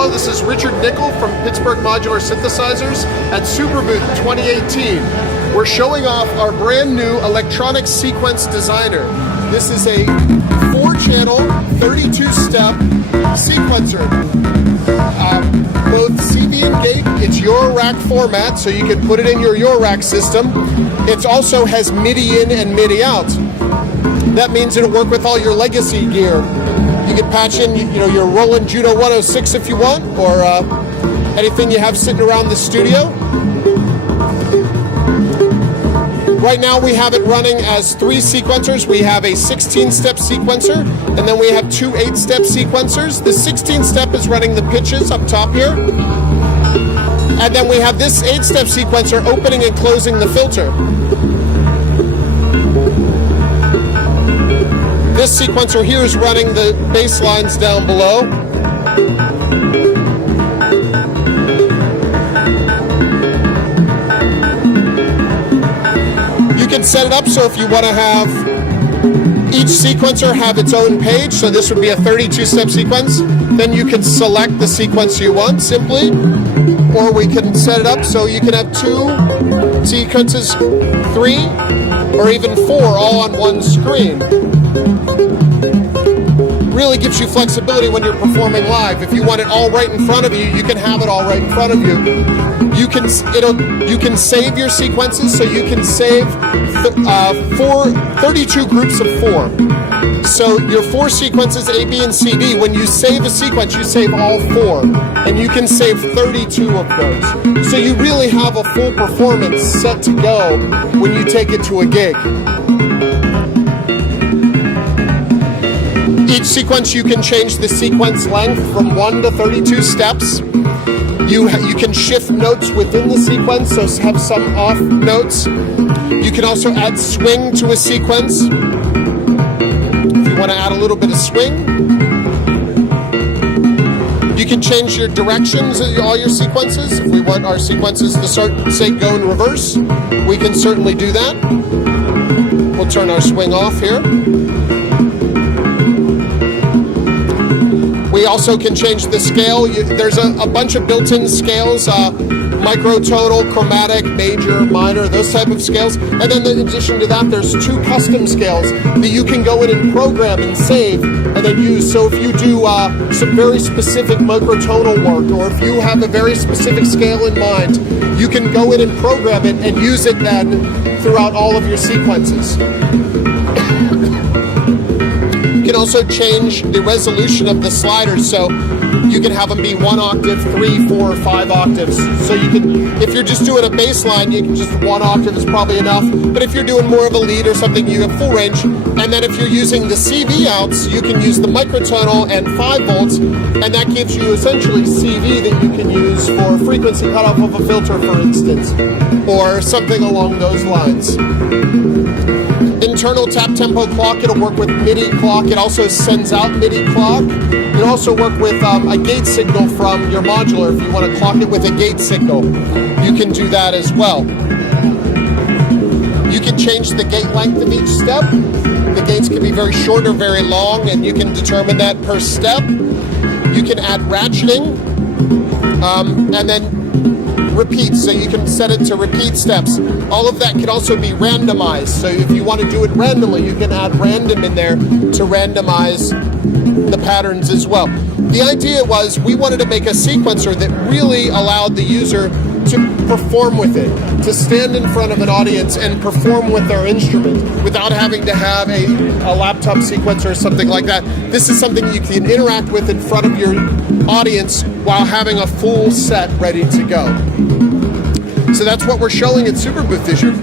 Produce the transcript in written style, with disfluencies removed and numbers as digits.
Hello, this is Richard Nickel from Pittsburgh Modular Synthesizers at SUPERBOOTH 2018. We're showing off our brand new electronic sequence designer. This is a 4-channel, 32-step sequencer. Both CV and gate, it's Eurorack format, so you can put it in your Eurorack system. It also has MIDI in and MIDI out. That means it'll work with all your legacy gear. You can patch in, your Roland Juno 106 if you want, or anything you have sitting around the studio. Right now we have it running as 3 sequencers. We have a 16-step sequencer, and then we have 2 8-step sequencers. The 16-step is running the pitches up top here. And then we have this 8-step sequencer opening and closing the filter. This sequencer here is running the bass lines down below. You can set it up so if you want to have each sequencer have its own page, so this would be a 32-step sequence, then you can select the sequence you want simply, or we can set it up so you can have 2 sequences, 3, or even 4 all on one screen. Really gives you flexibility when you're performing live. If you want it all right in front of you, you can have it all right in front of you. You can save your sequences, so you can save 32 groups of 4. So your 4 sequences, A, B, and C, D, when you save a sequence, you save all 4. And you can save 32 of those. So you really have a full performance set to go when you take it to a gig. Each sequence, you can change the sequence length from 1 to 32 steps. You can shift notes within the sequence, so have some off notes. You can also add swing to a sequence. If you want to add a little bit of swing. You can change your directions of all your sequences. If we want our sequences to say go in reverse, we can certainly do that. We'll turn our swing off here. We also can change the scale. There's a bunch of built-in scales, microtonal, chromatic, major, minor, those type of scales. And then in addition to that, there's 2 custom scales that you can go in and program and save and then use. So if you do some very specific microtonal work, or if you have a very specific scale in mind, you can go in and program it and use it then throughout all of your sequences. You can also change the resolution of the sliders, so you can have them be 1 octave, 3, 4, or 5 octaves. So you can, if you're just doing a bass line, you can just 1 octave is probably enough. But if you're doing more of a lead or something, you have full range. And then if you're using the CV outs, you can use the microtonal and 5 volts, and that gives you essentially CV that you can use for frequency cutoff of a filter, for instance, or something along those lines. Internal tap tempo clock, it'll work with MIDI clock. It also sends out MIDI clock. It'll also work with a gate signal from your modular. If you want to clock it with a gate signal, you can do that as well. You can change the gate length of each step. The gates can be very short or very long, and you can determine that per step. You can add ratcheting, and then repeat, so you can set it to repeat steps. All of that can also be randomized, so if you want to do it randomly, you can add random in there to randomize the patterns as well. The idea was we wanted to make a sequencer that really allowed the user to perform with it, to stand in front of an audience and perform with their instrument without having to have a laptop sequencer or something like that. This is something you can interact with in front of your audience while having a full set ready to go. So that's what we're showing at SUPERBOOTH this year.